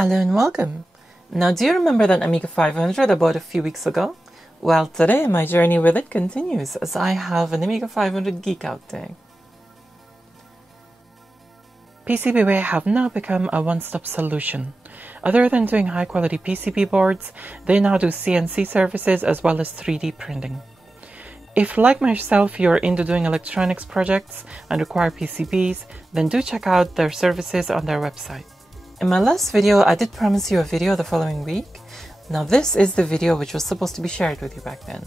Hello and welcome. Now, do you remember that Amiga 500 I bought a few weeks ago? Well, today my journey with it continues as I have an Amiga 500 Geek Out Day. PCBWay have now become a one-stop solution. Other than doing high-quality PCB boards, they now do CNC services as well as 3D printing. If, like myself, you're into doing electronics projects and require PCBs, then do check out their services on their website. In my last video, I did promise you a video the following week. Now this is the video which was supposed to be shared with you back then.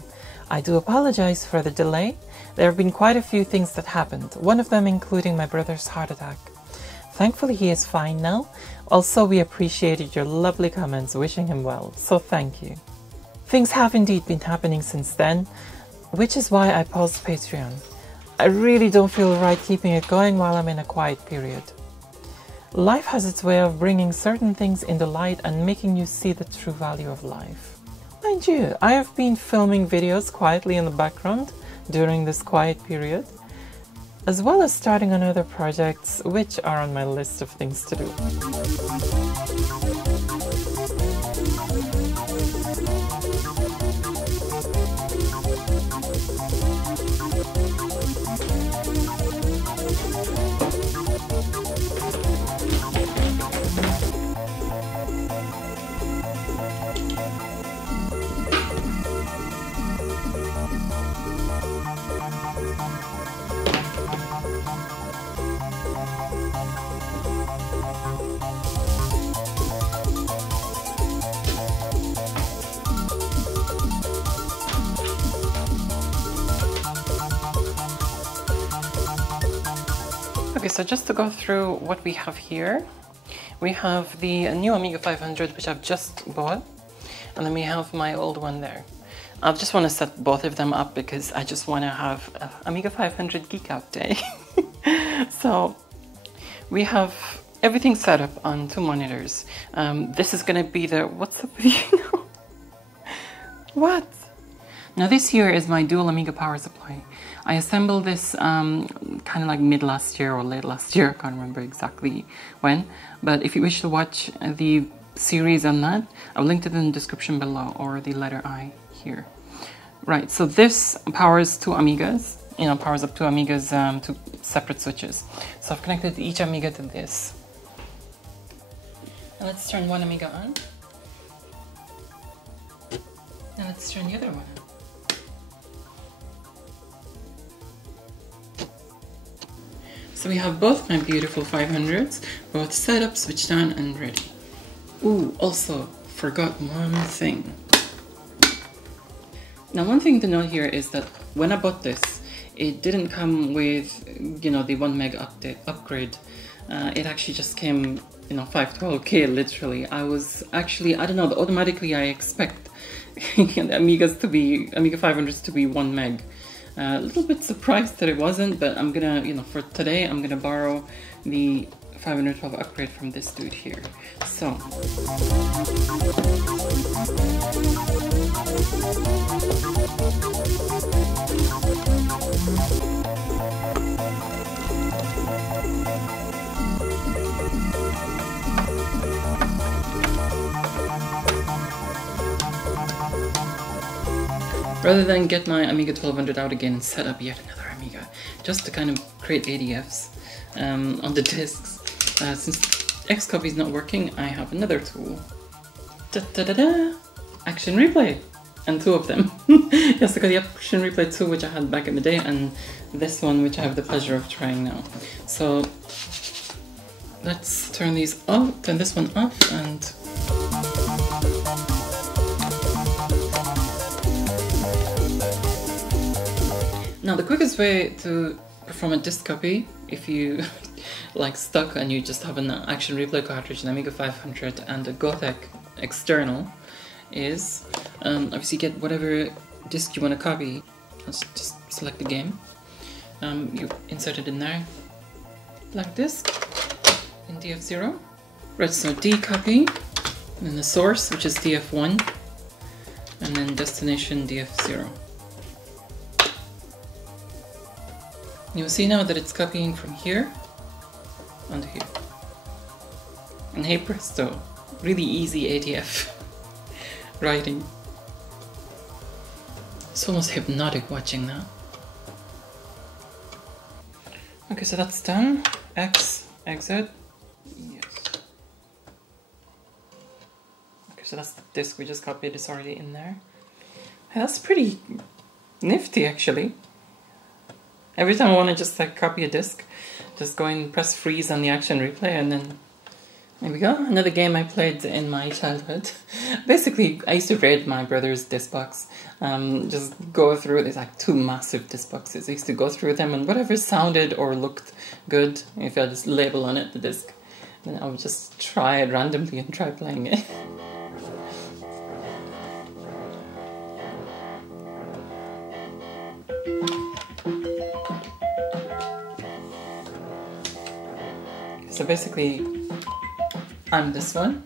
I do apologize for the delay. There have been quite a few things that happened, one of them including my brother's heart attack. Thankfully he is fine now. Also, we appreciated your lovely comments wishing him well, so thank you. Things have indeed been happening since then, which is why I paused Patreon. I really don't feel right keeping it going while I'm in a quiet period. Life has its way of bringing certain things into light and making you see the true value of life. Mind you, I have been filming videos quietly in the background during this quiet period, as well as starting on other projects which are on my list of things to do. Okay, so just to go through what we have here, we have the new Amiga 500 which I've just bought, and then we have my old one there. I just want to set both of them up because I just want to have an Amiga 500 Geek Out Day. So we have everything set up on two monitors. This is going to be the... what's up with you now? What? Now this here is my dual Amiga power supply. I assembled this kind of like mid last year or late last year, I can't remember exactly when, but if you wish to watch the series on that, I'll link it in the description below, or the letter I here. Right, so this powers two Amigas, powers up two Amigas, two separate switches. So I've connected each Amiga to this. Now let's turn one Amiga on. Now let's turn the other one on. So we have both my beautiful 500s, both set up, switched on, and ready. Ooh, also forgot one thing. Now one thing to note here is that when I bought this, it didn't come with, the 1 meg upgrade. It actually just came, 512K literally. I don't know, automatically I expect the Amiga 500s to be 1 meg. A little bit surprised that it wasn't, but I'm gonna, for today, I'm gonna borrow the 512 upgrade from this dude here. So. Rather than get my Amiga 1200 out again and set up yet another Amiga, just to kind of create ADFs on the discs, since Xcopy is not working, I have another tool. Da-da-da-da! Action Replay! And two of them. Yes, I got the Action Replay 2 which I had back in the day, and this one which I have the pleasure of trying now. So let's turn these off, turn this one off, and now the quickest way to perform a disk copy, if you stuck and you just have an Action Replay cartridge, an Amiga 500 and a Gotek external, is obviously get whatever disk you want to copy. Let's just select the game. You insert it in there, like disk, in DF0. Right, so D copy, and then the source, which is DF1, and then destination DF0. You'll see now that it's copying from here onto here. And hey presto, really easy ATF writing. It's almost hypnotic watching that. Okay, so that's done. Exit. Yes. Okay, so that's the disk we just copied. It's already in there. Hey, that's pretty nifty, actually. Every time I want to just like copy a disk, just go and press freeze on the action replay, and then there we go. Another game I played in my childhood. Basically, I used to raid my brother's disc box. Just go through, there's like 2 massive disc boxes. I used to go through them, and whatever sounded or looked good, if I just label on it the disc, then I would just try it randomly and try playing it. So basically, I'm this one.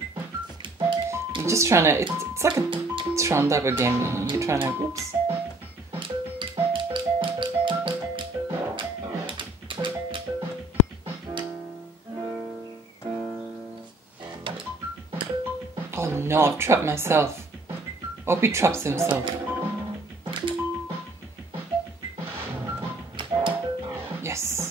You're just trying to, it's like a Tron type of game. You're trying to, whoops. Oh no, I've trapped myself. I hope he traps himself. Yes.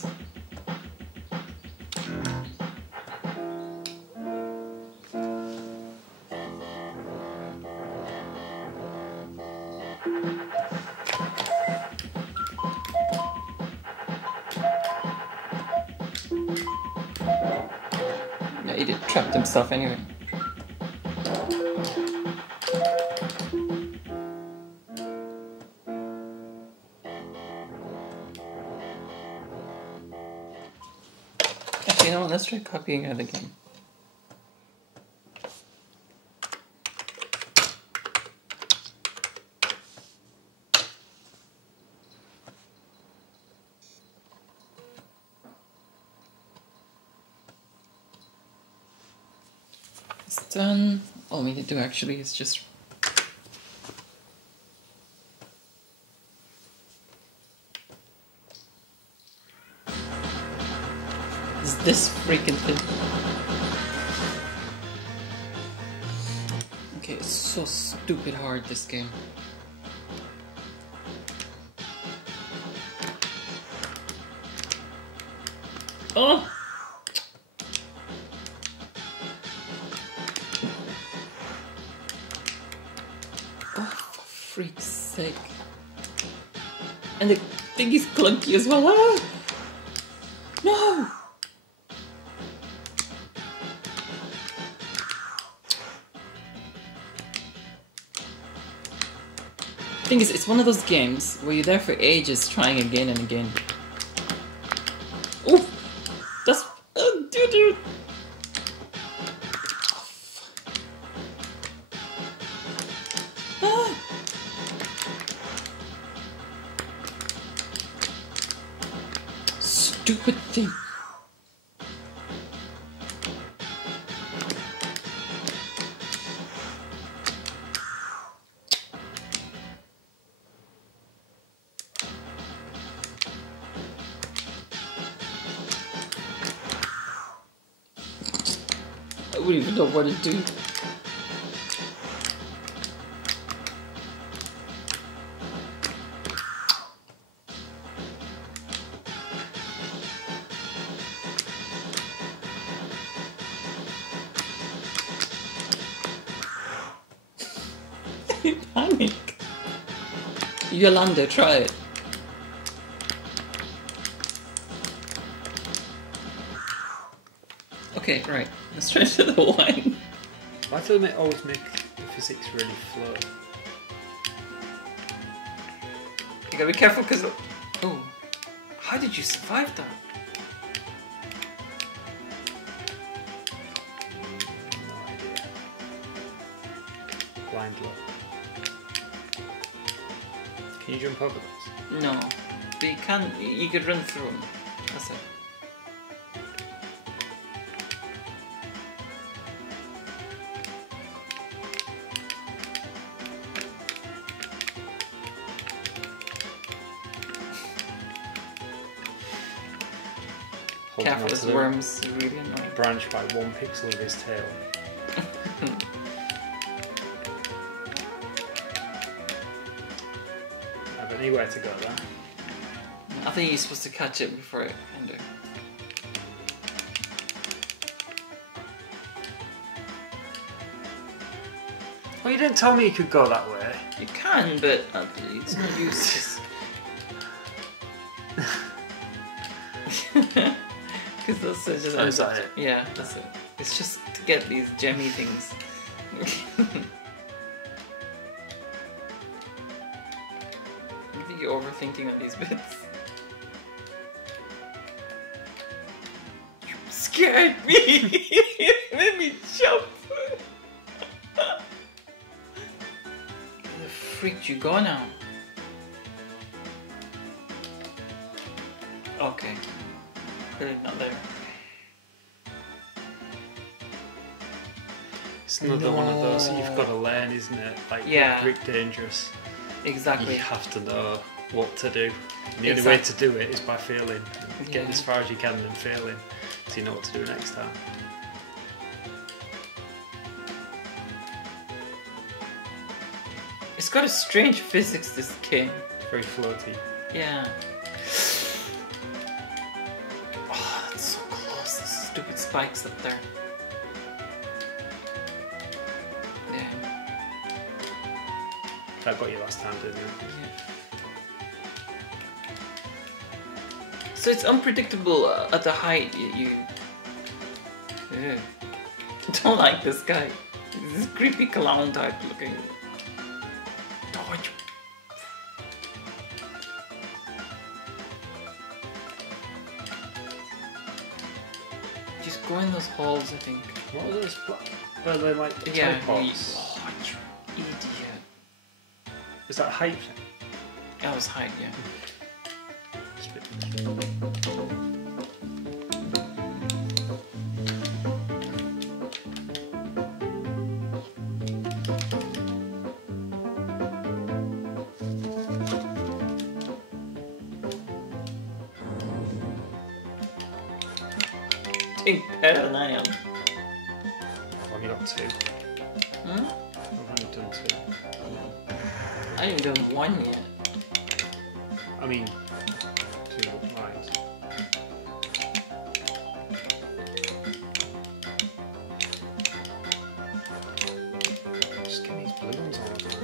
Yeah, he did trapped himself anyway. Okay, you know what? Let's try copying another game. It's done. All we need to do actually is just this freaking thing. Okay, it's so stupid hard, this game. Oh! Oh, for freak's sake. And the thing is clunky as well. Ah! No! Thing is, it's one of those games where you're there for ages trying again and again. Ooh! That's... dude! Ah! Stupid thing. I wouldn't even know what to do. I panic. Yolanda, try it. Okay, right. Let's try to the wine. Why do they always make the physics really flow? You gotta be careful because... Oh. How did you survive that? No idea. Blind luck. Can you jump over those? No. But you can... You could run through them. That's it. Careful, this worm's really annoying. Branch by 1 pixel of his tail. anywhere to go then. I think you're supposed to catch it before it kind of... Well, you didn't tell me you could go that way. You can, but it's no use. Because that's just... Oh, is that it? Yeah, that's it. It's just to get these gemmy things. I think you're overthinking on these bits. You scared me! It made me jump! Where the freak you go now? Okay. Really not there. It's another one of those you've got to learn, isn't it? Like, yeah. Brick Dangerous. Exactly. You have to know what to do. And the only way to do it is by failing. Getting as far as you can and then failing, so you know what to do next time. It's got a strange physics, this game. Very floaty. Yeah. Oh, that's so close. The stupid spikes up there. Yeah. That got you last time, didn't it? Yeah. So it's unpredictable at the height you... Yeah. Don't like this guy. This creepy clown type looking. Dodge. Just go in those holes, I think. What are those? Well, they're like teleports. Oh, you idiot. Is that height thing? That was height, yeah. Better than I am. I've only got 2. Hmm? I've only done 2. I haven't done 1 yet. I mean, 2 lines. Just give me these balloons all the time.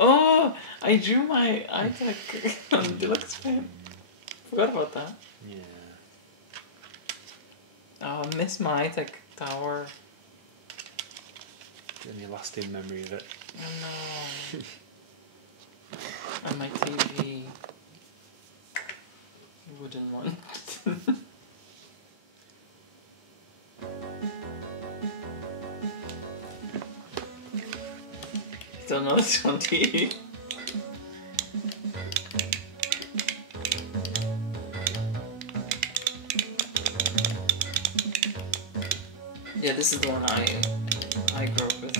Oh, I drew my iTech on Deluxe Fan. Forgot about that. Yeah. Oh, I miss my iTech tower. Any lasting memory of it? Oh no. And my TV. You wouldn't want. Still know it's on TV. Yeah, this is the one I grew up with.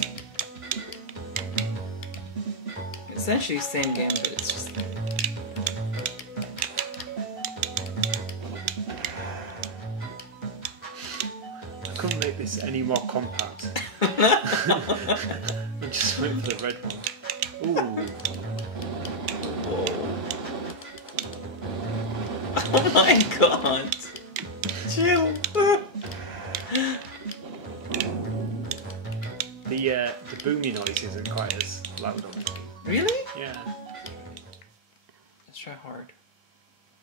Essentially same game, but it's just I couldn't make this any more compact. I'm just waiting for the red one. Ooh. whoa. Oh my god. Chill. The booming noise isn't quite as loud on it. Really? Yeah. Let's try hard.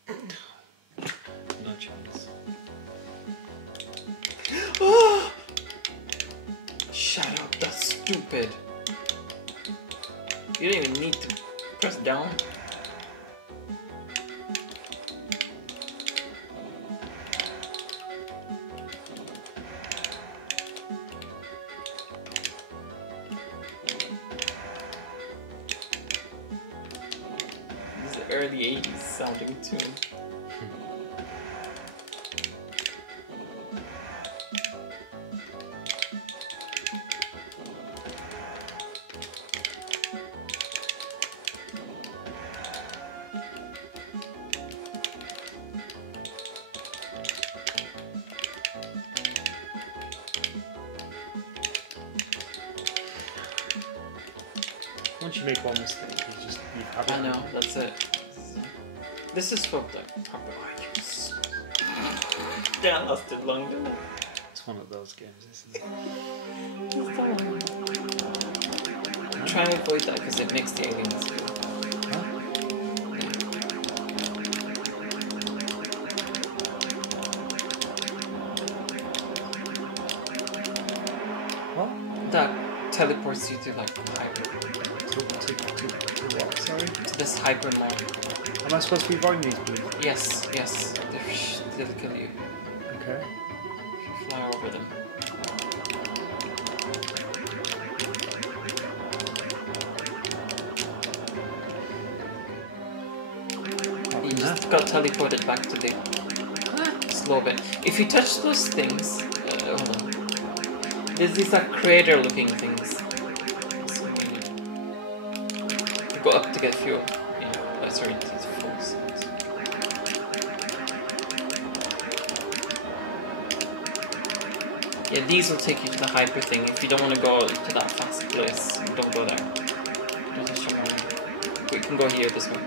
No chance. Shut up, that's stupid. You don't even need to press down. This is the early 80s sounding tune. you make one mistake, you have it. I know, that's it. This is for the proper. That lasted long, didn't it? It's one of those games, isn't it? I'm trying to avoid that because it makes the aliens feel. What? That teleports you to like hyper. To what? Sorry? To this hyper mode. Am I supposed to be avoiding these, please? Yes, yes. They'll kill you. Okay. Fly over them. You just got teleported back to the slow bit. If you touch those things, hold on. There's these like crater looking things. So you go up to get fuel. Yeah. Oh, sorry, it's false. Yeah, these will take you to the hyper thing. If you don't want to go to that fast place, don't go there. We can go here this way,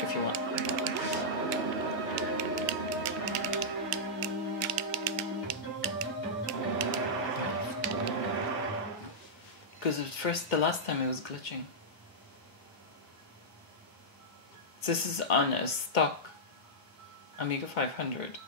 if you want. Because at first, the last time it was glitching. This is on a stock Amiga 500.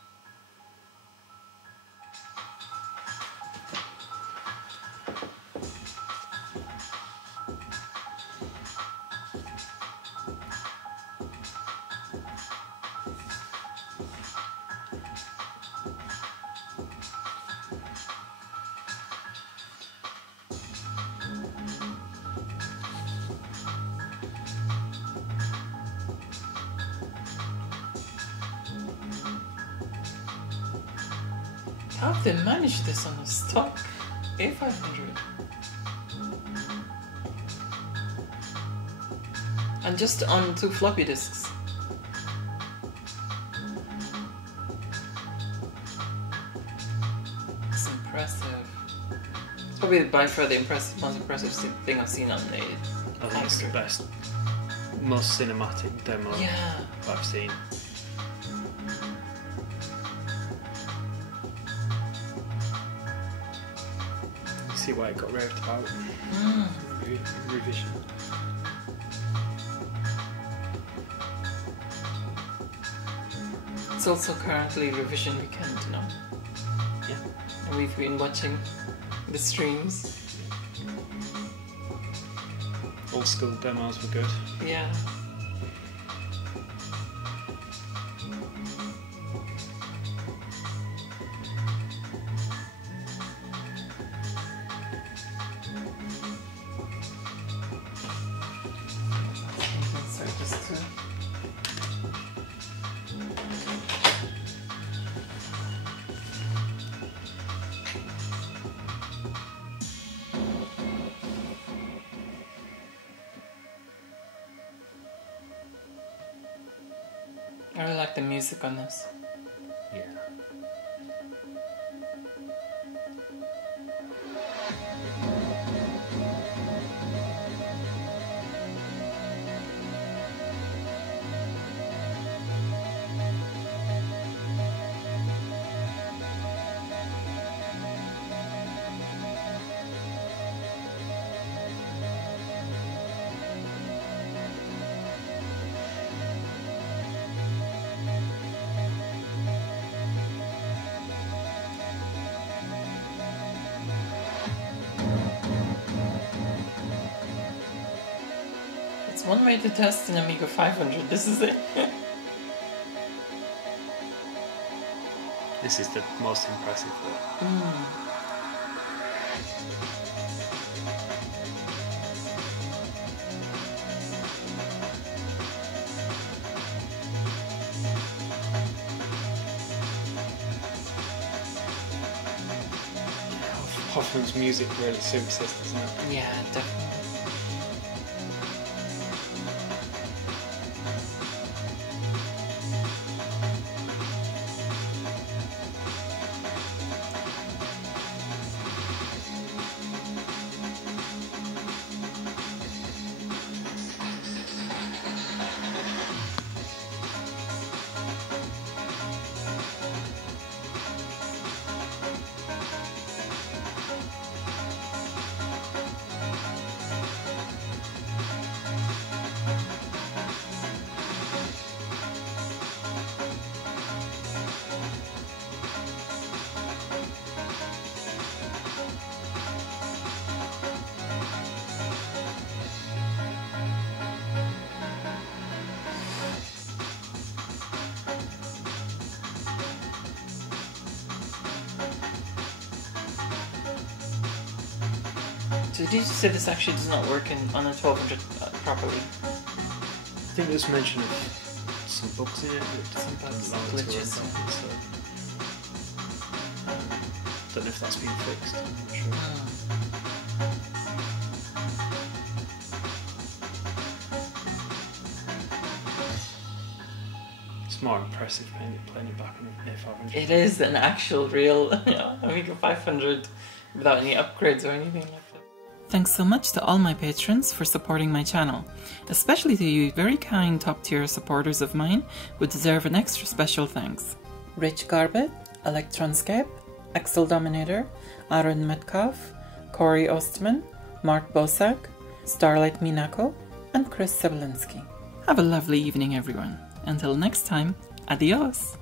How have they managed this on a stock A500? And just on 2 floppy disks. It's impressive. It's probably by far the most impressive thing I've seen on the I think it's the best, most cinematic demo I've seen. See why it got raved about. Revision. It's also currently revision weekend, you know. Yeah. And we've been watching the streams. Old school demos were good. Yeah. I really like the music on this. Yeah. One way to test an Amiga 500, this is it. This is the most impressive one. Hoffman's music really suits this, doesn't it? Yeah, definitely. So did you say this actually does not work on a 1200 properly? I think there's mention of some bugs in it, but some bugs, glitches. So. Don't know if that's been fixed. I'm not sure. It's more impressive playing it back on an A500. It is an actual real Amiga 500 without any upgrades or anything like that. Thanks so much to all my patrons for supporting my channel, especially to you very kind top-tier supporters of mine who deserve an extra special thanks. Rich Garbett, Electronscape, Axel Dominator, Aaron Metcalf, Corey Ostman, Mark Bosak, Starlight Minako, and Chris Sebelinski. Have a lovely evening, everyone. Until next time, adios!